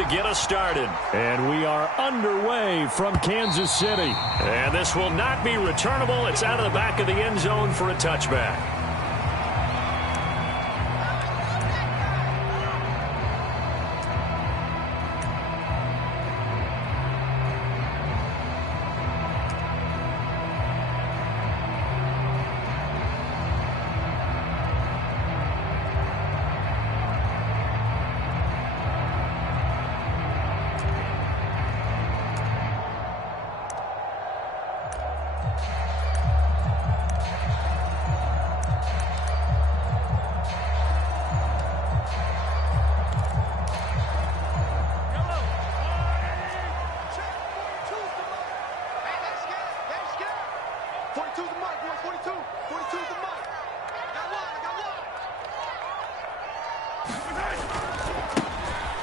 to get us started. And we are underway from Kansas City. And this will not be returnable. It's out of the back of the end zone for a touchback.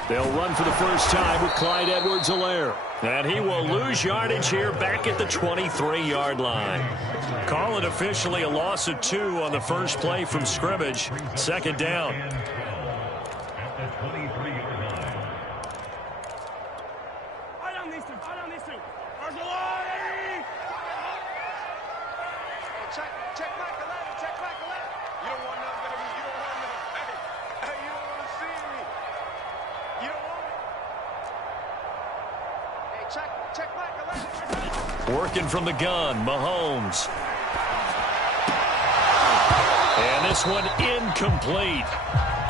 They'll run for the first time with Clyde Edwards-Helaire. And he will lose yardage here back at the 23-yard line. Call it officially a loss of 2 on the first play from scrimmage. Second down. Working from the gun, Mahomes. And this one incomplete.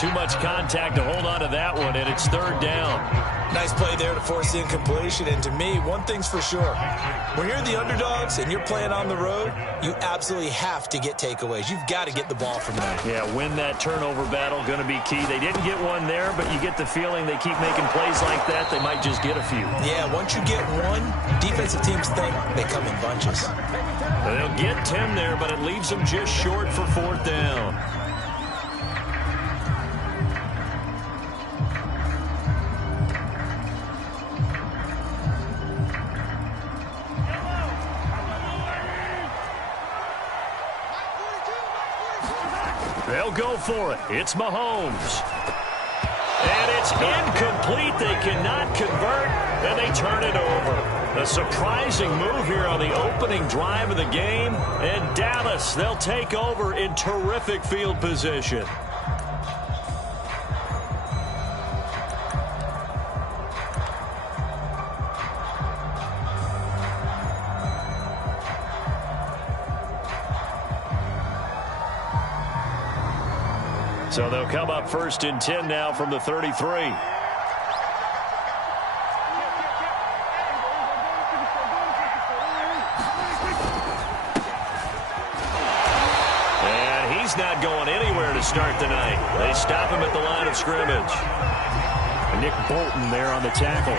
Too much contact to hold on to that one, and it's third down. Nice play there to force the incompletion. And to me, one thing's for sure. When you're the underdogs and you're playing on the road, you absolutely have to get takeaways. You've got to get the ball from them. Yeah, win that turnover battle, going to be key. They didn't get one there, but you get the feeling they keep making plays like that, they might just get a few. Yeah, once you get one, defensive teams think they come in bunches. They'll get 10 there, but it leaves them just short for fourth down. They'll go for it. It's Mahomes. And it's incomplete. They cannot convert, and they turn it over. A surprising move here on the opening drive of the game. And Dallas, they'll take over in terrific field position. So they'll come up first and 10 now from the 33. And he's not going anywhere to start the night. They stop him at the line of scrimmage. Nick Bolton there on the tackle.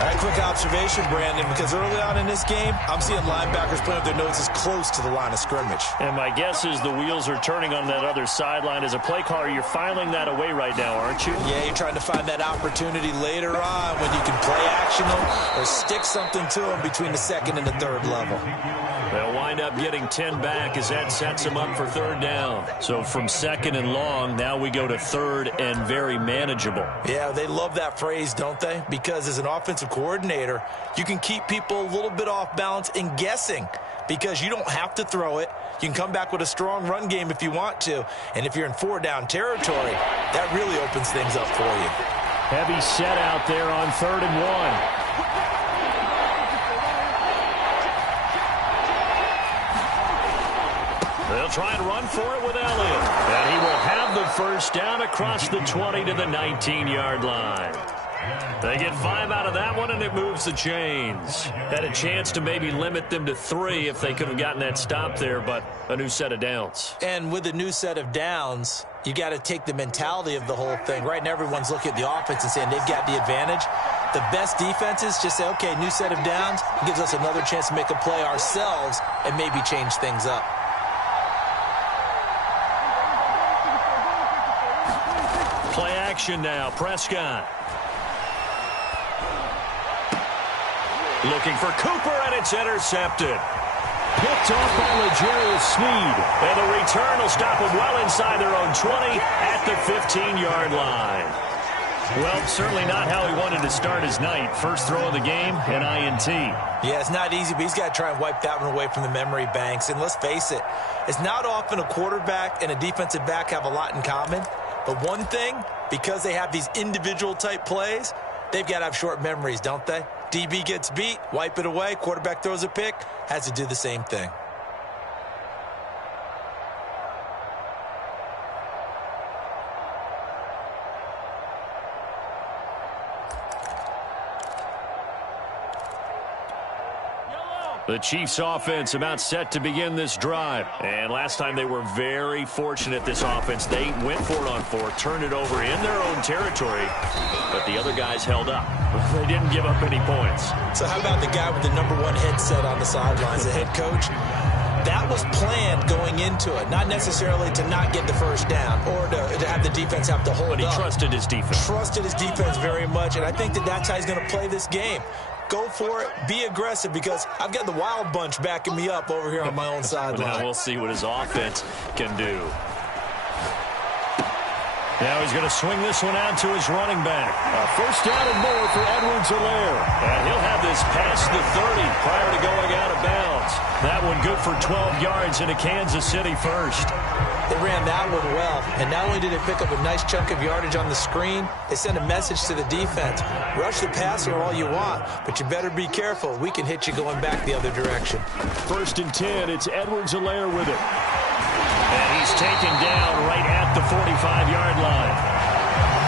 All right, quick observation, Brandon, because early on in this game, I'm seeing linebackers playing with their noses close to the line of scrimmage. And my guess is the wheels are turning on that other sideline. As a play caller, you're filing that away right now, aren't you? Yeah, you're trying to find that opportunity later on when you can play action them or stick something to them between the second and the third level. They'll wind up getting 10 back as that sets them up for third down. So from second and long, now we go to third and very manageable. Yeah, they love that phrase, don't they? Because as an offensive coordinator, you can keep people a little bit off balance and guessing because you don't have to throw it. You can come back with a strong run game if you want to. And if you're in 4-down territory, that really opens things up for you. Heavy set out there on 3rd and 1. They'll try and run for it with Elliott. And he will have the first down across the 20 to the 19-yard line. They get 5 out of that one, and it moves the chains. Had a chance to maybe limit them to 3 if they could have gotten that stop there, but a new set of downs. And with a new set of downs, you got to take the mentality of the whole thing. Right now, everyone's looking at the offense and saying they've got the advantage. The best defenses just say, okay, new set of downs. It gives us another chance to make a play ourselves and maybe change things up. Play action now. Prescott. Looking for Cooper, and it's intercepted. Picked off by L'Jarius Sneed. And the return will stop them well inside their own 20 at the 15-yard line. Well, certainly not how he wanted to start his night. First throw of the game, an INT. Yeah, it's not easy, but he's got to try and wipe that one away from the memory banks. And let's face it, it's not often a quarterback and a defensive back have a lot in common. But one thing, because they have these individual type plays, they've got to have short memories, don't they? DB gets beat, wipe it away, quarterback throws a pick, has to do the same thing. The Chiefs offense about set to begin this drive. And last time they were very fortunate, this offense. They went for it on 4, turned it over in their own territory, but the other guys held up. They didn't give up any points. So how about the guy with the #1 headset on the sidelines, the head coach? That was planned going into it, not necessarily to not get the first down or to have the defense have to hold up. But he trusted his defense. Trusted his defense very much, and I think that's how he's going to play this game. Go for it, be aggressive, because I've got the wild bunch backing me up over here on my own sideline. Now we'll see what his offense can do. Now he's going to swing this one out to his running back. First down and more for Edwards-Helaire. And he'll have this past the 30 prior to going out of bounds. That one good for 12 yards into Kansas City first. They ran that one well, and not only did they pick up a nice chunk of yardage on the screen, they sent a message to the defense. Rush the passer all you want, but you better be careful. We can hit you going back the other direction. First and 10, it's Edwards-Helaire with it. And he's taken down right at the 45-yard line.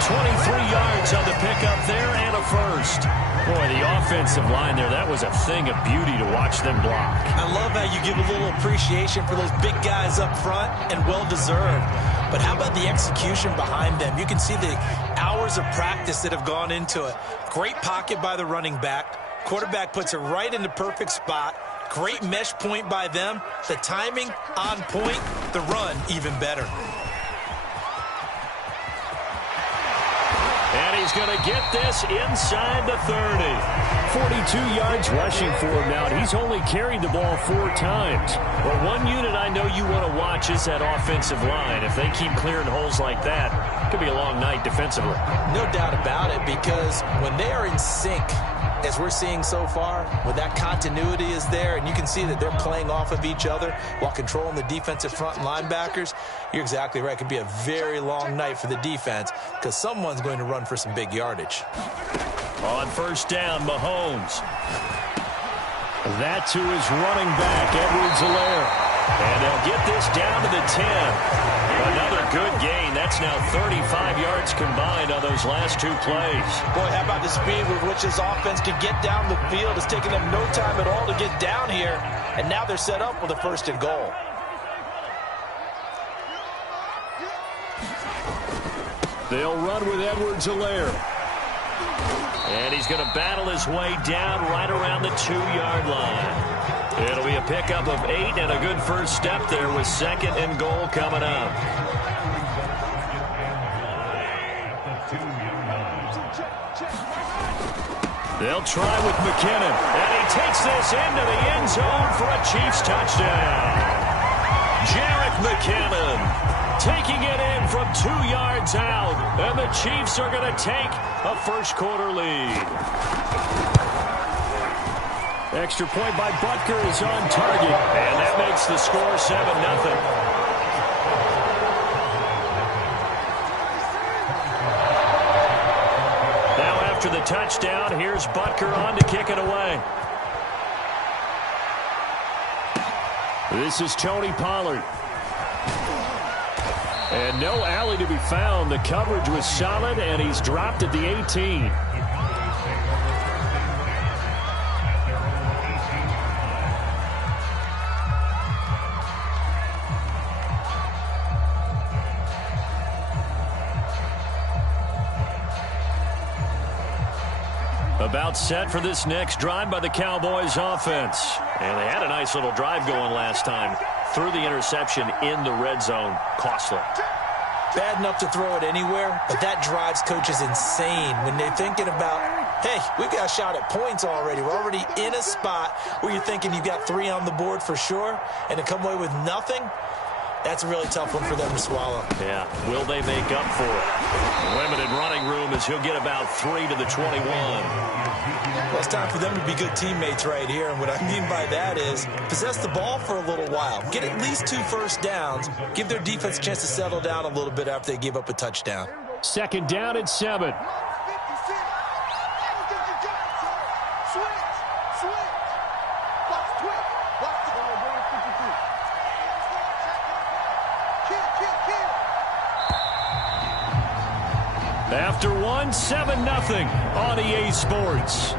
23 yards on the pickup there and a first. Boy, the offensive line there, that was a thing of beauty to watch them block. I love how you give a little appreciation for those big guys up front, and well-deserved. But how about the execution behind them? You can see the hours of practice that have gone into it. Great pocket by the running back. Quarterback puts it right in the perfect spot. Great mesh point by them. The timing on point. The run even better. And he's going to get this inside the 30. 42 yards rushing for him now. He's only carried the ball 4 times. But one unit I know you want to watch is that offensive line. If they keep clearing holes like that, it could be a long night defensively. No doubt about it, because when they are in sync, as we're seeing so far, when that continuity is there, and you can see that they're playing off of each other while controlling the defensive front and linebackers, you're exactly right. It could be a very long night for the defense, because someone's going to run for some big yardage. On first down, Mahomes. That to his running back, Edwards-Helaire. And they'll get this down to the 10. Another good gain. That's now 35 yards combined on those last 2 plays. Boy, how about the speed with which this offense can get down the field? It's taken them no time at all to get down here. And now they're set up with a 1st and goal. They'll run with Edwards-Helaire. And he's going to battle his way down right around the 2-yard line. It'll be a pickup of 8 and a good first step there with 2nd and goal coming up. They'll try with McKinnon. And he takes this into the end zone for a Chiefs touchdown. Jerick McKinnon taking it in from 2 yards out. And the Chiefs are going to take a first-quarter lead. Extra point by Butker is on target. And that makes the score 7-0. Now after the touchdown, here's Butker on to kick it away. This is Tony Pollard. And no alley to be found. The coverage was solid, and he's dropped at the 18. About set for this next drive by the Cowboys offense. And they had a nice little drive going last time. Threw the interception in the red zone. Costly. Bad enough to throw it anywhere, but that drives coaches insane when they're thinking about, hey, we've got a shot at points already. We're already in a spot where you're thinking you've got 3 on the board for sure, and to come away with nothing, That's a really tough one for them to swallow. Yeah, will they make up for it? Limited running room as he'll get about 3 to the 21. Well, it's time for them to be good teammates right here, and what I mean by that is possess the ball for a little while. Get at least 2 first downs. Give their defense a chance to settle down a little bit after they give up a touchdown. 2nd down and 7. After 1, 7-0 on EA Sports.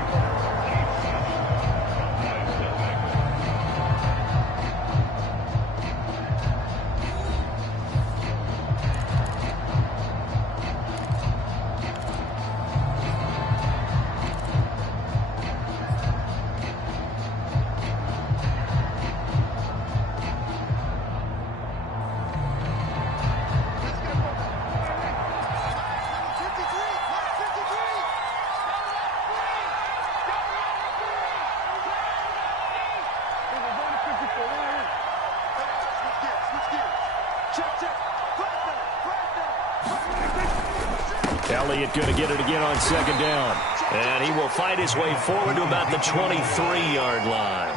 Elliott going to get it again on 2nd down. And he will fight his way forward to about the 23-yard line.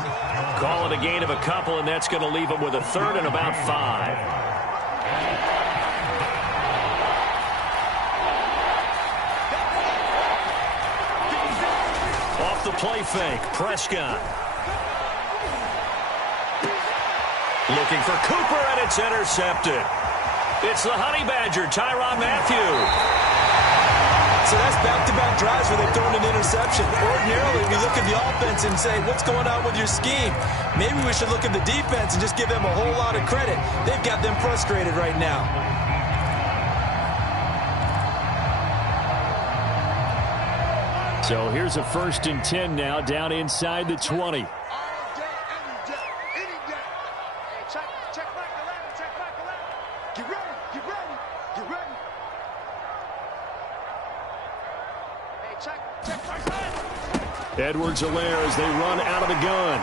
Call it a gain of a couple, and that's going to leave him with a 3rd and about 5. Off the play fake, Prescott. Looking for Cooper, and it's intercepted. It's the Honey Badger, Tyrann Mathieu. So that's back-to-back drives where they've thrown an interception. Ordinarily, we look at the offense and say, what's going on with your scheme? Maybe we should look at the defense and just give them a whole lot of credit. They've got them frustrated right now. So here's a 1st and 10 now, down inside the 20. Edwards-Helaire as they run out of the gun.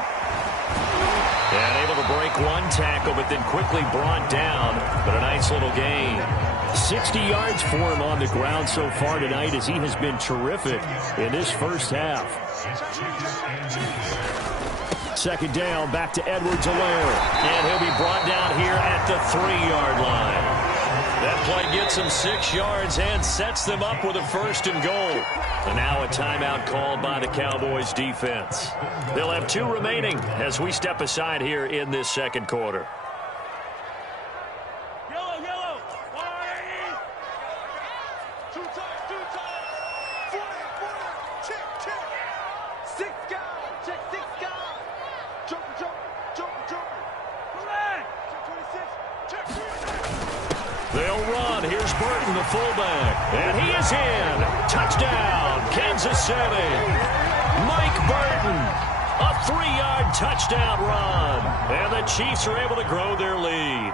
And able to break 1 tackle, but then quickly brought down. But a nice little gain. 60 yards for him on the ground so far tonight as he has been terrific in this first half. 2nd down, back to Edwards-Helaire. And he'll be brought down here at the 3-yard line. That play gets them 6 yards and sets them up with a 1st and goal. And now a timeout called by the Cowboys defense. They'll have 2 remaining as we step aside here in this 2nd quarter. Yellow, yellow. 2 times. 40, check. 6 guys, check 6 guys. Joker. Relax. 26, check 3. They'll run. Here's Burton, the fullback. And he is in. Touchdown, Kansas City. Mike Burton, a 3-yard touchdown run. And the Chiefs are able to grow their lead.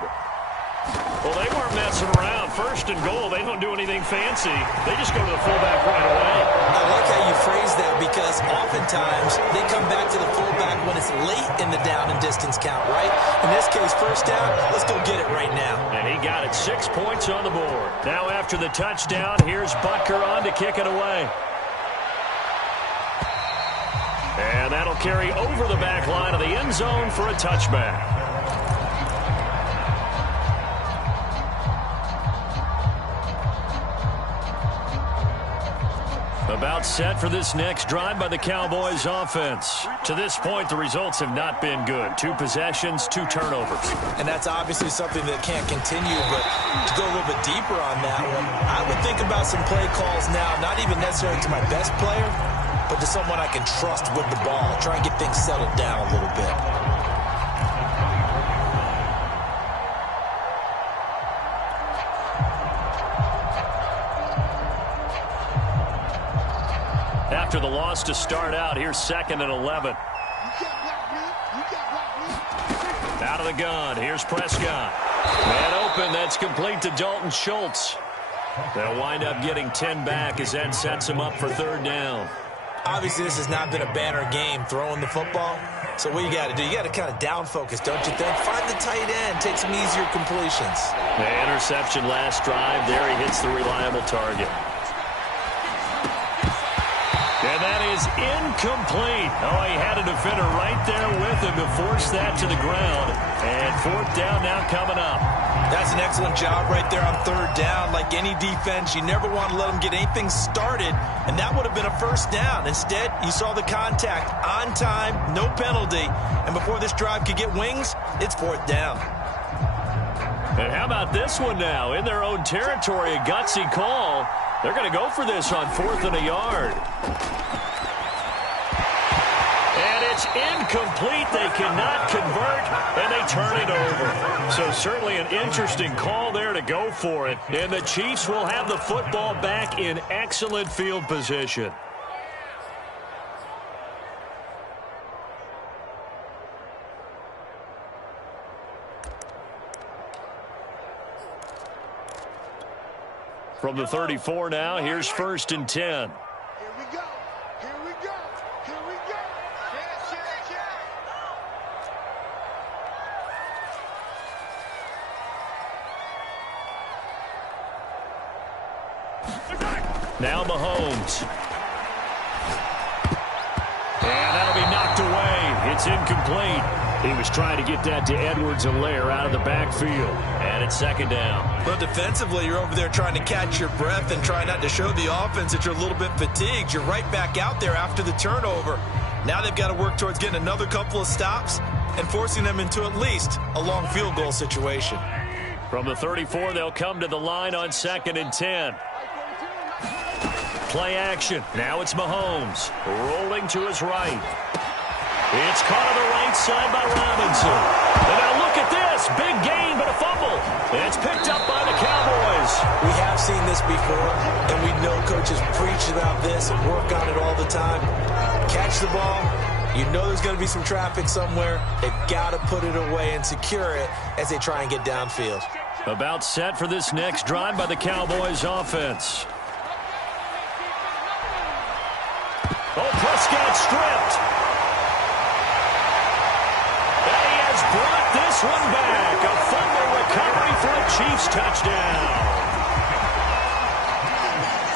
Well, they weren't messing around. 1st and goal, they don't do anything fancy. They just go to the fullback right away. I like how you phrase that because oftentimes they come back to the fullback when it's late in the down and distance count, right? In this case, 1st down, let's go get it right now. And he got it 6 points on the board. Now after the touchdown, here's Butker on to kick it away. And that'll carry over the back line of the end zone for a touchback. About set for this next drive by the Cowboys offense. To this point, the results have not been good. 2 possessions, 2 turnovers. And that's obviously something that can't continue, but to go a little bit deeper on that one, I would think about some play calls now, not even necessarily to my best player, but to someone I can trust with the ball. Try and get things settled down a little bit. After the loss to start out, here's 2nd and 11. Out of the gun, here's Prescott. Man open, that's complete to Dalton Schultz. They'll wind up getting 10 back as that sets him up for 3rd down. Obviously, this has not been a banner game throwing the football. So what you got to do, you got to kind of down focus, don't you think? Find the tight end, take some easier completions. The interception last drive. There he hits the reliable target. And that is incomplete. Oh, he had a defender right there with him to force that to the ground. And fourth down now coming up. That's an excellent job right there on third down. Like any defense, you never want to let them get anything started, and that would have been a first down. Instead, you saw the contact on time, no penalty, and before this drive could get wings, it's fourth down. And how about this one now? In their own territory, a gutsy call. They're going to go for this on 4th and a yard. And it's incomplete. They cannot convert, and they turn it over. So certainly an interesting call there to go for it. And the Chiefs will have the football back in excellent field position. From the 34 now, here's 1st and 10. Here we go. Here we go. Here we go. Now Mahomes. And that'll be knocked away. It's incomplete. He was trying to get that to Edwards-Helaire out of the backfield. And it's 2nd down. But defensively, you're over there trying to catch your breath and try not to show the offense that you're a little bit fatigued. You're right back out there after the turnover. Now they've got to work towards getting another couple of stops and forcing them into at least a long field goal situation. From the 34, they'll come to the line on 2nd and 10. Play action. Now it's Mahomes rolling to his right. It's caught on the right side by Robinson. And now look at this. Big gain, but a fumble. And it's picked up by the Cowboys. We have seen this before, and we know coaches preach about this and work on it all the time. Catch the ball. You know there's going to be some traffic somewhere. They've got to put it away and secure it as they try and get downfield. About set for this next drive by the Cowboys offense. Oh, Prescott stripped. And he has brought this one back. A fumble recovery for a Chiefs touchdown.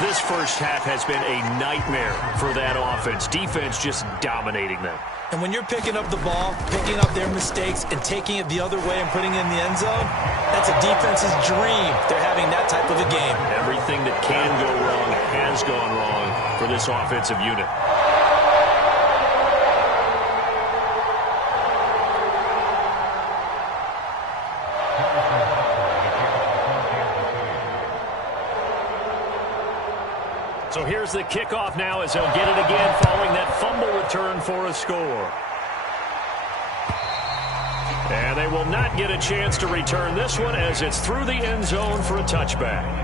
This first half has been a nightmare for that offense. Defense just dominating them. And when you're picking up the ball, picking up their mistakes, and taking it the other way and putting it in the end zone, that's a defense's dream. They're having that type of a game. Everything that can go wrong has gone wrong for this offensive unit. So here's the kickoff now as they'll get it again following that fumble return for a score. And they will not get a chance to return this one as it's through the end zone for a touchback.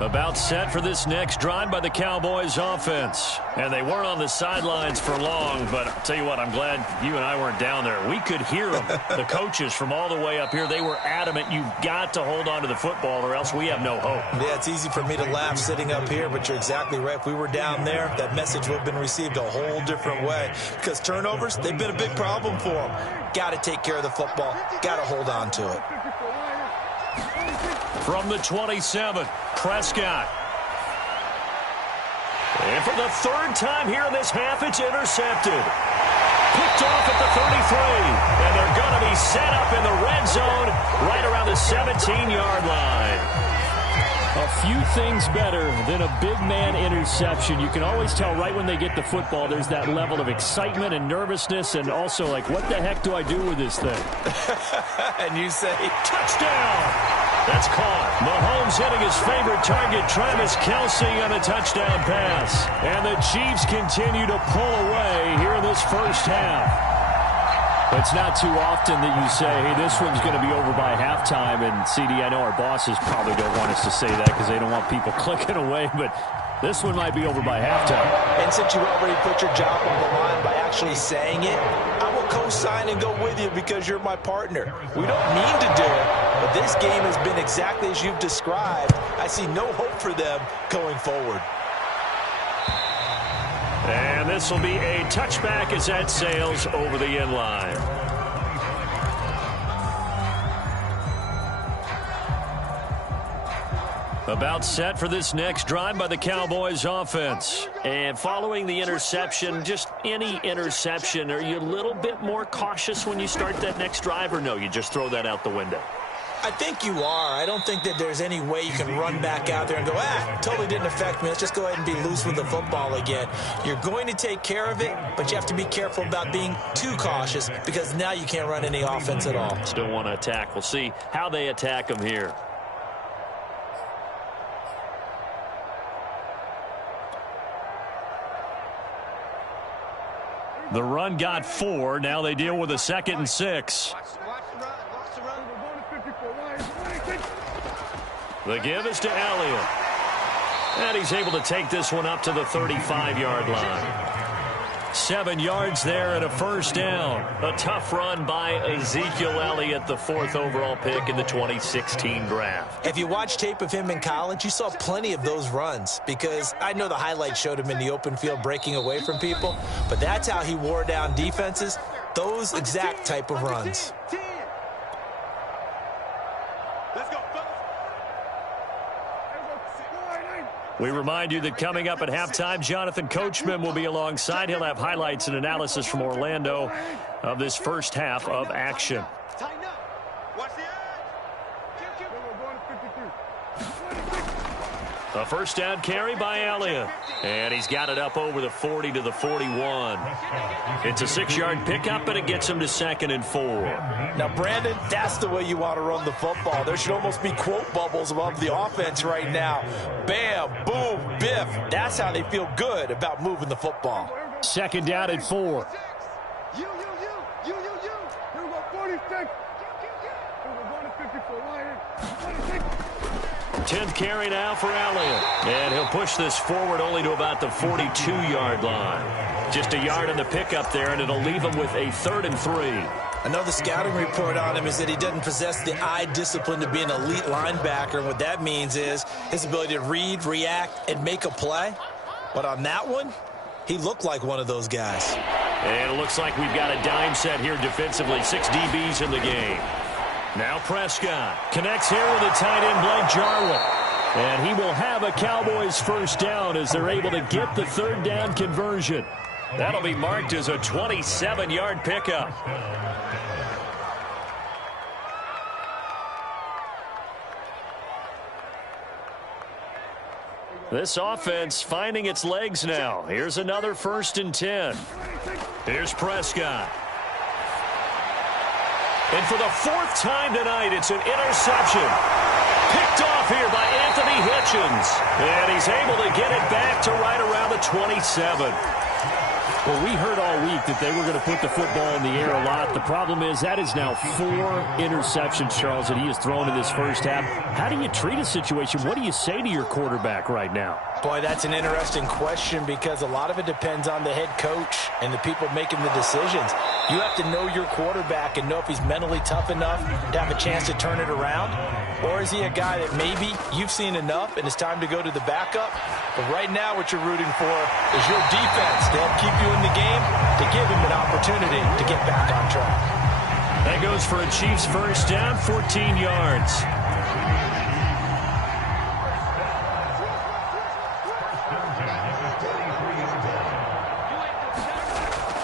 About set for this next drive by the Cowboys offense. And they weren't on the sidelines for long, but I'll tell you what, I'm glad you and I weren't down there. We could hear them, the coaches from all the way up here. They were adamant, you've got to hold on to the football or else we have no hope. Yeah, it's easy for me to laugh sitting up here, but you're exactly right. If we were down there, that message would have been received a whole different way. Because turnovers, they've been a big problem for them. Got to take care of the football. Got to hold on to it. From the 27, Prescott. And for the third time here in this half, it's intercepted. Picked off at the 33. And they're going to be set up in the red zone right around the 17-yard line. A few things better than a big man interception. You can always tell right when they get the football, there's that level of excitement and nervousness and also like, what the heck do I do with this thing? And you say, touchdown! That's caught. Mahomes hitting his favorite target, Travis Kelce, on a touchdown pass. And the Chiefs continue to pull away here in this first half. It's not too often that you say, hey, this one's going to be over by halftime. And, CD, I know our bosses probably don't want us to say that because they don't want people clicking away. But this one might be over by halftime. And since you already put your job on the line by actually saying it, I will co-sign and go with you because you're my partner. We don't mean to do it, but this game has been exactly as you've described. I see no hope for them going forward. And this will be a touchback as that sails over the end line. About set for this next drive by the Cowboys offense. And following the interception, just any interception, are you a little bit more cautious when you start that next drive, or no, you just throw that out the window? I think you are. I don't think that there's any way you can run back out there and go, totally didn't affect me. Let's just go ahead and be loose with the football again. You're going to take care of it, but you have to be careful about being too cautious because now you can't run any offense at all. Still want to attack. We'll see how they attack them here. The run got 4. Now they deal with a 2nd and 6. The give is to Elliott. And he's able to take this one up to the 35-yard line. 7 yards there and a first down. A tough run by Ezekiel Elliott, the 4th overall pick in the 2016 draft. If you watch tape of him in college, you saw plenty of those runs because I know the highlights showed him in the open field breaking away from people, but that's how he wore down defenses, those exact type of runs. We remind you that coming up at halftime, Jonathan Coachman will be alongside. He'll have highlights and analysis from Orlando of this first half of action. A first down carry by Elliott. And he's got it up over the 40 to the 41. It's a 6-yard pickup, and it gets him to 2nd and 4. Now, Brandon, that's the way you want to run the football. There should almost be quote bubbles above the offense right now. Bam, boom, biff. That's how they feel good about moving the football. 2nd down and 4. 10th carry now for Elliott. And he'll push this forward only to about the 42-yard line. Just a yard on the pickup there, and it'll leave him with a 3rd and 3. I know the scouting report on him is that he doesn't possess the eye discipline to be an elite linebacker. And what that means is his ability to read, react, and make a play. But on that one, he looked like one of those guys. And it looks like we've got a dime set here defensively. 6 DBs in the game. Now Prescott connects here with a tight end, Blake Jarwin. And he will have a Cowboys first down as they're able to get the 3rd down conversion. That'll be marked as a 27-yard pickup. This offense finding its legs now. Here's another 1st and 10. Here's Prescott. And for the 4th time tonight, it's an interception. Picked off here by Anthony Hitchens. And he's able to get it back to right around the 27. Well, we heard all week that they were going to put the football in the air a lot. The problem is that is now 4 interceptions, Charles, that he has thrown in this first half. How do you treat a situation? What do you say to your quarterback right now? Boy, that's an interesting question because a lot of it depends on the head coach and the people making the decisions. You have to know your quarterback and know if he's mentally tough enough to have a chance to turn it around. Or is he a guy that maybe you've seen enough and it's time to go to the backup? But right now what you're rooting for is your defense to help keep you in the game, to give him an opportunity to get back on track. That goes for a Chiefs first down, 14 yards.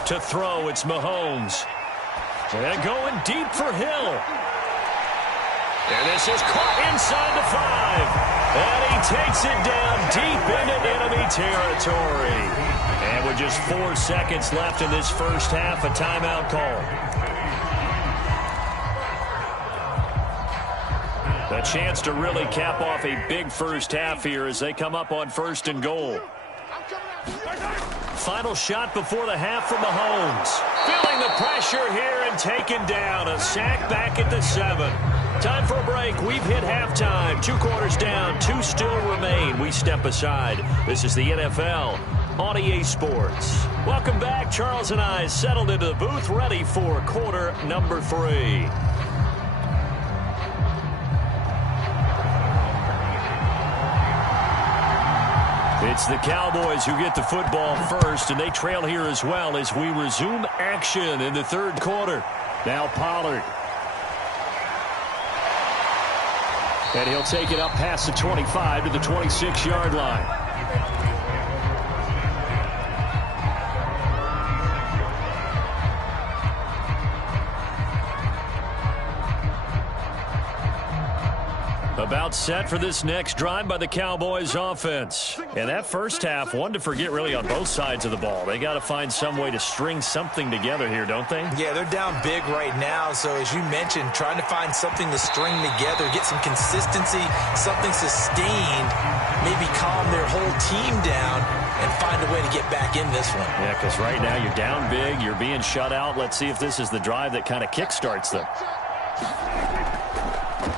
To throw, it's Mahomes. And going deep for Hill. And this is caught inside the 5. And he takes it down deep into enemy territory. And with just 4 seconds left in this first half, a timeout call. A chance to really cap off a big first half here as they come up on 1st and goal. Final shot before the half from Mahomes. Feeling the pressure here and taken down. A sack back at the 7. Time for a break. We've hit halftime. 2 quarters down. 2 still remain. We step aside. This is the NFL on EA Sports. Welcome back. Charles and I settled into the booth, ready for quarter number 3. It's the Cowboys who get the football first, and they trail here as well as we resume action in the third quarter. Now Pollard. And he'll take it up past the 25 to the 26-yard line. About set for this next drive by the Cowboys offense. And that first half, one to forget really on both sides of the ball. They got to find some way to string something together here, don't they? Yeah, they're down big right now. So as you mentioned, trying to find something to string together, get some consistency, something sustained, maybe calm their whole team down and find a way to get back in this one. Yeah, because right now you're down big, you're being shut out. Let's see if this is the drive that kind of kickstarts them.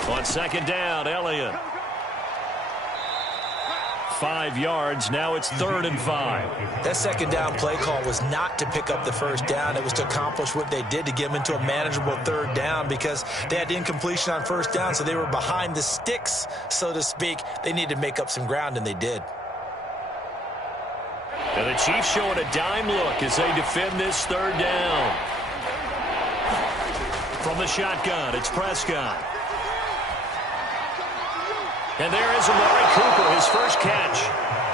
On second down, Elliott. 5 yards. Now it's 3rd and 5. That second down play call was not to pick up the first down. It was to accomplish what they did to get them into a manageable 3rd down because they had incompletion on first down, so they were behind the sticks, so to speak. They needed to make up some ground, and they did. And the Chiefs showing a dime look as they defend this 3rd down. From the shotgun, it's Prescott. And there is Amari Cooper, his first catch.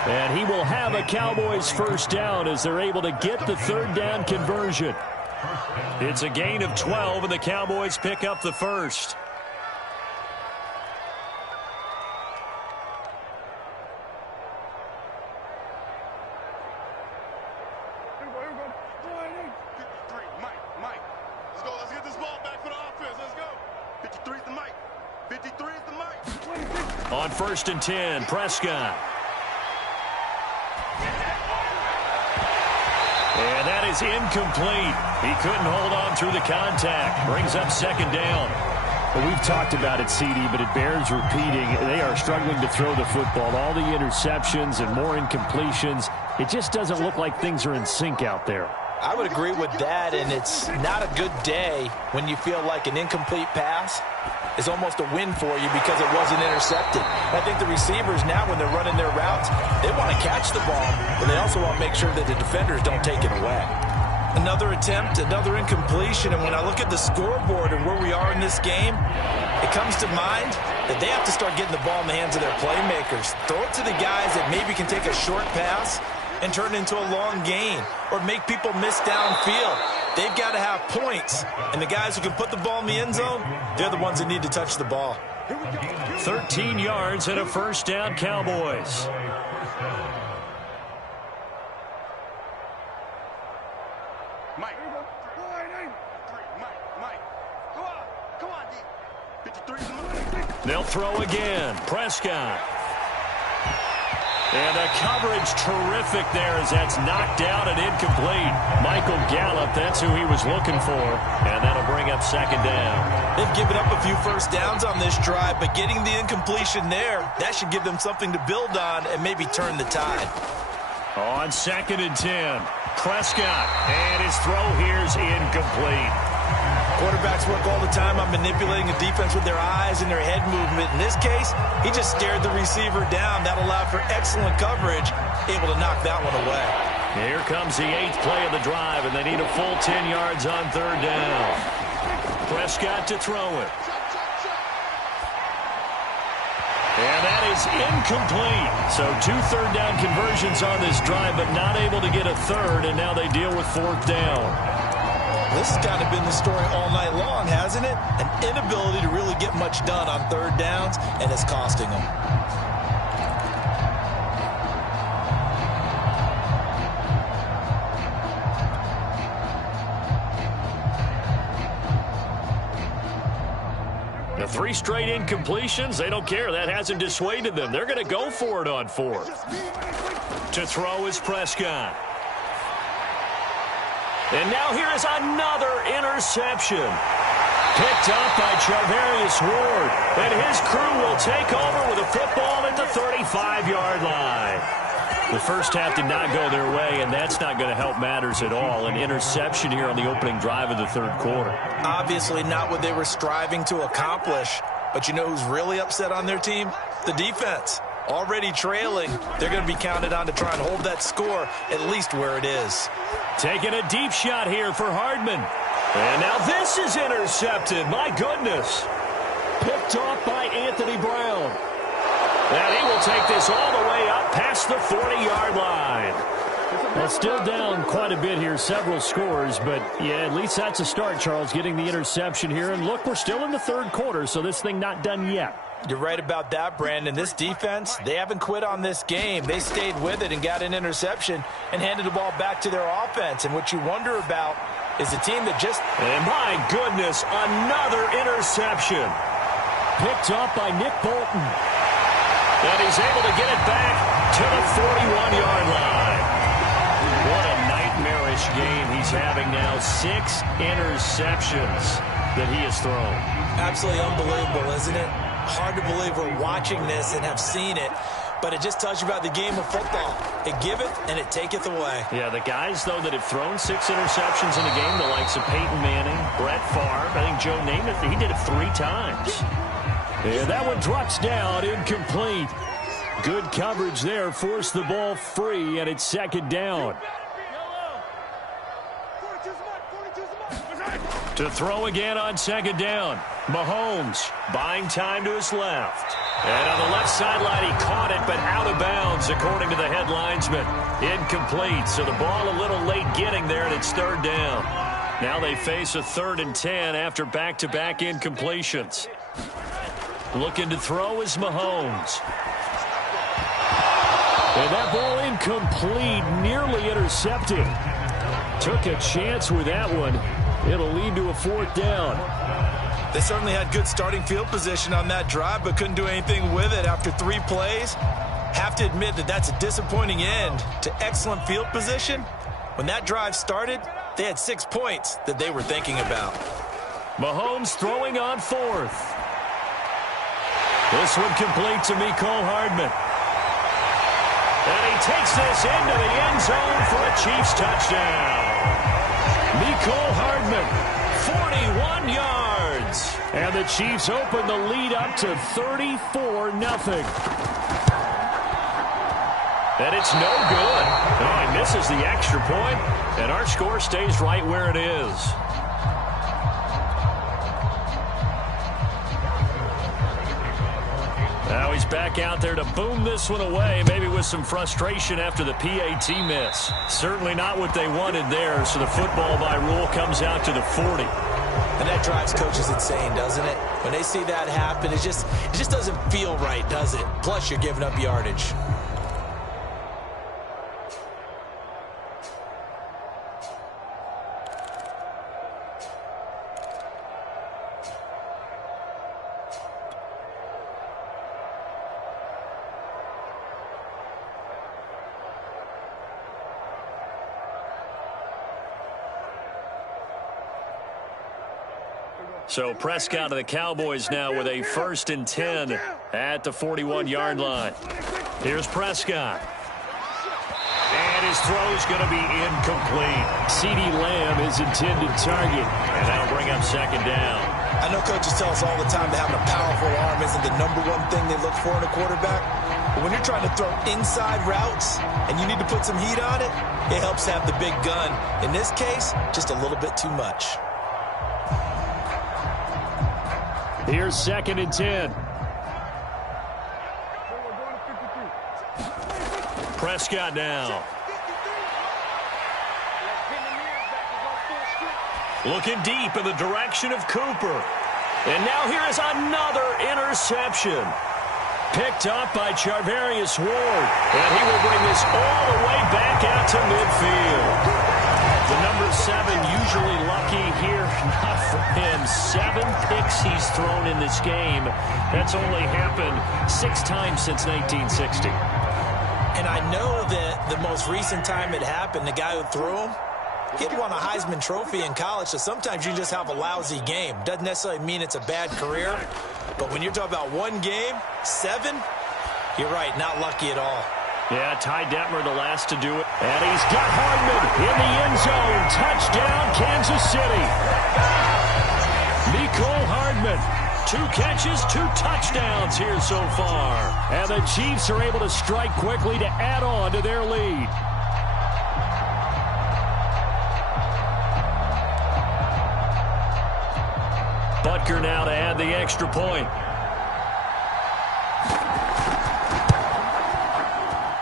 And he will have a Cowboys first down as they're able to get the 3rd down conversion. It's a gain of 12, and the Cowboys pick up the first. On 1st and 10, Prescott. And that is incomplete. He couldn't hold on through the contact. Brings up 2nd down. Well, we've talked about it, CD, but it bears repeating. They are struggling to throw the football. All the interceptions and more incompletions. It just doesn't look like things are in sync out there. I would agree with that, and it's not a good day when you feel like an incomplete pass is almost a win for you because it wasn't intercepted. I think the receivers now, when they're running their routes, they want to catch the ball, but they also want to make sure that the defenders don't take it away. Another attempt, another incompletion, and when I look at the scoreboard and where we are in this game, it comes to mind that they have to start getting the ball in the hands of their playmakers. Throw it to the guys that maybe can take a short pass and turn it into a long gain or make people miss downfield. They've got to have points, and the guys who can put the ball in the end zone, they're the ones that need to touch the ball. 13 yards and a first down, Cowboys. Mike. Come on, D. 53. They'll throw again. Prescott. And the coverage terrific there as that's knocked down and incomplete. Michael Gallup, that's who he was looking for. And that'll bring up 2nd down. They've given up a few first downs on this drive, but getting the incompletion there, that should give them something to build on and maybe turn the tide. On 2nd and 10, Prescott. And his throw here's incomplete. Quarterbacks work all the time on manipulating a defense with their eyes and their head movement. In this case, he just stared the receiver down. That allowed for excellent coverage, able to knock that one away. Here comes the 8th play of the drive, and they need a full 10 yards on 3rd down. Prescott to throw it. And that is incomplete. So 2 third down conversions on this drive, but not able to get a third, and now they deal with 4th down. This has kind of been the story all night long, hasn't it? An inability to really get much done on 3rd downs, and it's costing them. The 3 straight incompletions, they don't care. That hasn't dissuaded them. They're going to go for it on 4th. To throw is Prescott. And now here is another interception. Picked up by Charvarius Ward. And his crew will take over with a football at the 35-yard line. The first half did not go their way, and that's not going to help matters at all. An interception here on the opening drive of the third quarter. Obviously not what they were striving to accomplish. But you know who's really upset on their team? The defense. Already trailing. They're going to be counted on to try and hold that score at least where it is. Taking a deep shot here for Hardman. And now this is intercepted. My goodness. Picked off by Anthony Brown. And he will take this all the way up past the 40-yard line. Well, still down quite a bit here, several scores, but yeah, at least that's a start, Charles, getting the interception here. And look, we're still in the third quarter, so this thing not done yet. You're right about that, Brandon. This defense, they haven't quit on this game. They stayed with it and got an interception and handed the ball back to their offense. And what you wonder about is a team that just... And my goodness, another interception. Picked off by Nick Bolton. And he's able to get it back to the 41-yard line. What a nightmarish game he's having now. 6 interceptions that he has thrown. Absolutely unbelievable, isn't it? Hard to believe we're watching this and have seen it, but it just tells you about the game of football. It giveth and it taketh away. Yeah, the guys, though, that have thrown 6 interceptions in a game, the likes of Peyton Manning, Brett Favre, I think Joe Namath, he did it 3 times. And that one drops down, incomplete. Good coverage there, forced the ball free, and it's second down. To throw again on second down. Mahomes buying time to his left. And on the left sideline, he caught it, but out of bounds, according to the head linesman. Incomplete, so the ball a little late getting there, and it's third down. Now they face a 3rd and 10 after back-to-back incompletions. Looking to throw is Mahomes. And that ball incomplete, nearly intercepted. Took a chance with that one. It'll lead to a 4th down. They certainly had good starting field position on that drive, but couldn't do anything with it after 3 plays. Have to admit that that's a disappointing end to excellent field position. When that drive started, they had 6 points that they were thinking about. Mahomes throwing on 4th. This one complete to Mecole Hardman. And he takes this into the end zone for a Chiefs touchdown. Mecole Hardman, 41 yards. And the Chiefs open the lead up to 34-0. And it's no good. Oh, he misses the extra point, and our score stays right where it is. Now he's back out there to boom this one away, maybe with some frustration after the PAT miss. Certainly not what they wanted there, so the football by rule comes out to the 40. And that drives coaches insane, doesn't it? When they see that happen, it just doesn't feel right, does it? Plus, you're giving up yardage. So Prescott of the Cowboys now with a 1st and 10 at the 41-yard line. Here's Prescott. And his throw is going to be incomplete. CeeDee Lamb is intended target. And that'll bring up second down. I know coaches tell us all the time that having a powerful arm isn't the #1 thing they look for in a quarterback. But when you're trying to throw inside routes and you need to put some heat on it, it helps have the big gun. In this case, just a little bit too much. Here's 2nd and 10. Prescott now. Looking deep in the direction of Cooper. And now here is another interception. Picked up by Charvarius Ward. And he will bring this all the way back out to midfield. The number 7 usually lucky here, not for him. 7 picks he's thrown in this game. That's only happened 6 times since 1960. And I know that the most recent time it happened, the guy who threw him, he'd won a Heisman Trophy in college, so sometimes you just have a lousy game. Doesn't necessarily mean it's a bad career, but when you're talking about 1 game, 7, you're right, not lucky at all. Yeah, Ty Detmer the last to do it. And he's got Hardman in the end zone. Touchdown, Kansas City. Mecole Hardman. 2 catches, 2 touchdowns here so far. And the Chiefs are able to strike quickly to add on to their lead. Butker now to add the extra point.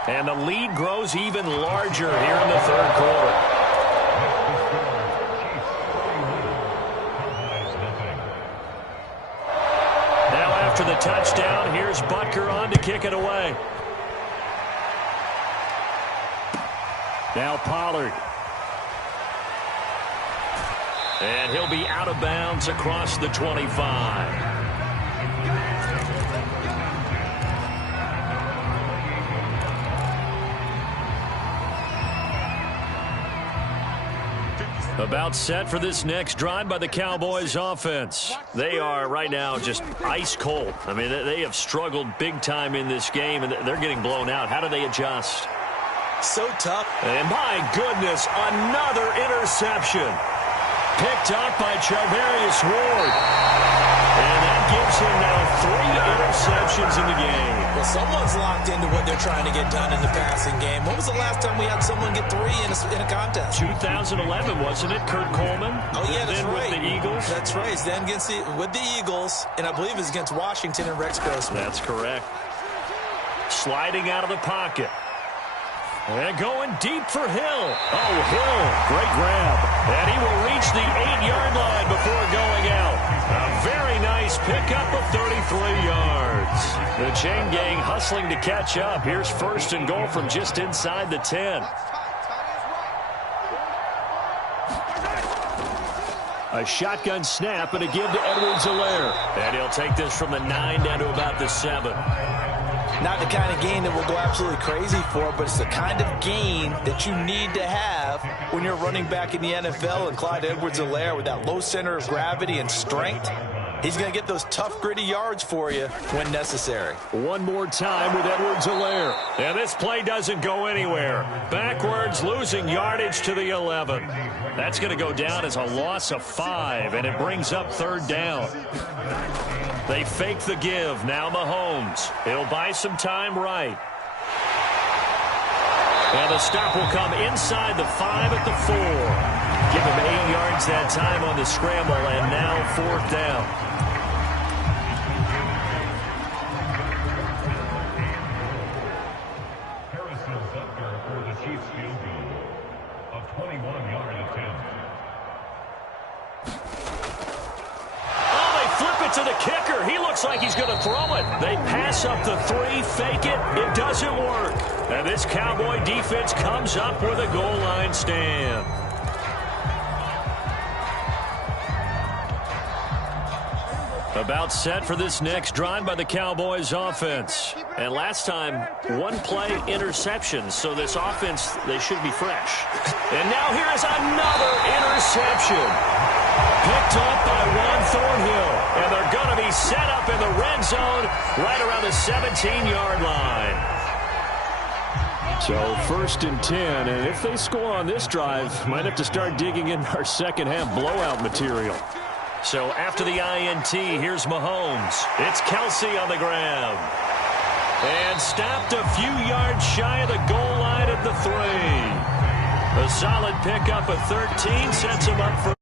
And the lead grows even larger here in the third quarter. Now after the touchdown, here's Butker on to kick it away. Now Pollard. And he'll be out of bounds across the 25. About set for this next drive by the Cowboys offense. They are right now just ice cold. I mean, they have struggled big time in this game, and they're getting blown out. How do they adjust? So tough. And my goodness, another interception. Picked up by Charvarius Ward. And that gives him now 3 interceptions in the game. Well, someone's locked into what they're trying to get done in the passing game. When was the last time we had someone get 3 in a contest? 2011, wasn't it? Kurt Coleman? Oh, yeah, that's right. With the Eagles? That's right. He's then with the Eagles, and I believe it's against Washington and Rex Grossman. That's correct. Sliding out of the pocket. And going deep for Hill. Oh, Hill, great grab. And he will reach the 8-yard line before going out. A very nice pickup of 33 yards. The chain gang hustling to catch up. Here's 1st and goal from just inside the 10. A shotgun snap and a give to Edwards-Helaire. And he'll take this from the 9 down to about the 7. Not the kind of gain that we'll go absolutely crazy for, but it's the kind of gain that you need to have when you're running back in the NFL. And Clyde Edwards-Helaire, with that low center of gravity and strength, he's going to get those tough, gritty yards for you when necessary. One more time with Edwards-Helaire. And this play doesn't go anywhere. Backwards, losing yardage to the 11. That's going to go down as a loss of 5, and it brings up 3rd down. They fake the give. Now Mahomes. He'll buy some time right. And the stop will come inside the 5 at the 4. Give him 8 yards that time on the scramble, and now 4th down. Harrison Butker for the Chiefs field goal of 21-yard attempt. Flip it to the kicker. He looks like he's going to throw it. They pass up the 3, fake it. It doesn't work. And this Cowboy defense comes up with a goal line stand. About set for this next drive by the Cowboys offense. And last time, 1 play interception. So this offense, they should be fresh. And now here is another interception. Picked up by Juan Thornhill. And they're going to be set up in the red zone right around the 17-yard line. So 1st and 10. And if they score on this drive, might have to start digging in our second-half blowout material. So after the INT, here's Mahomes. It's Kelsey on the ground. And stopped a few yards shy of the goal line at the 3. A solid pickup of 13 sets him up for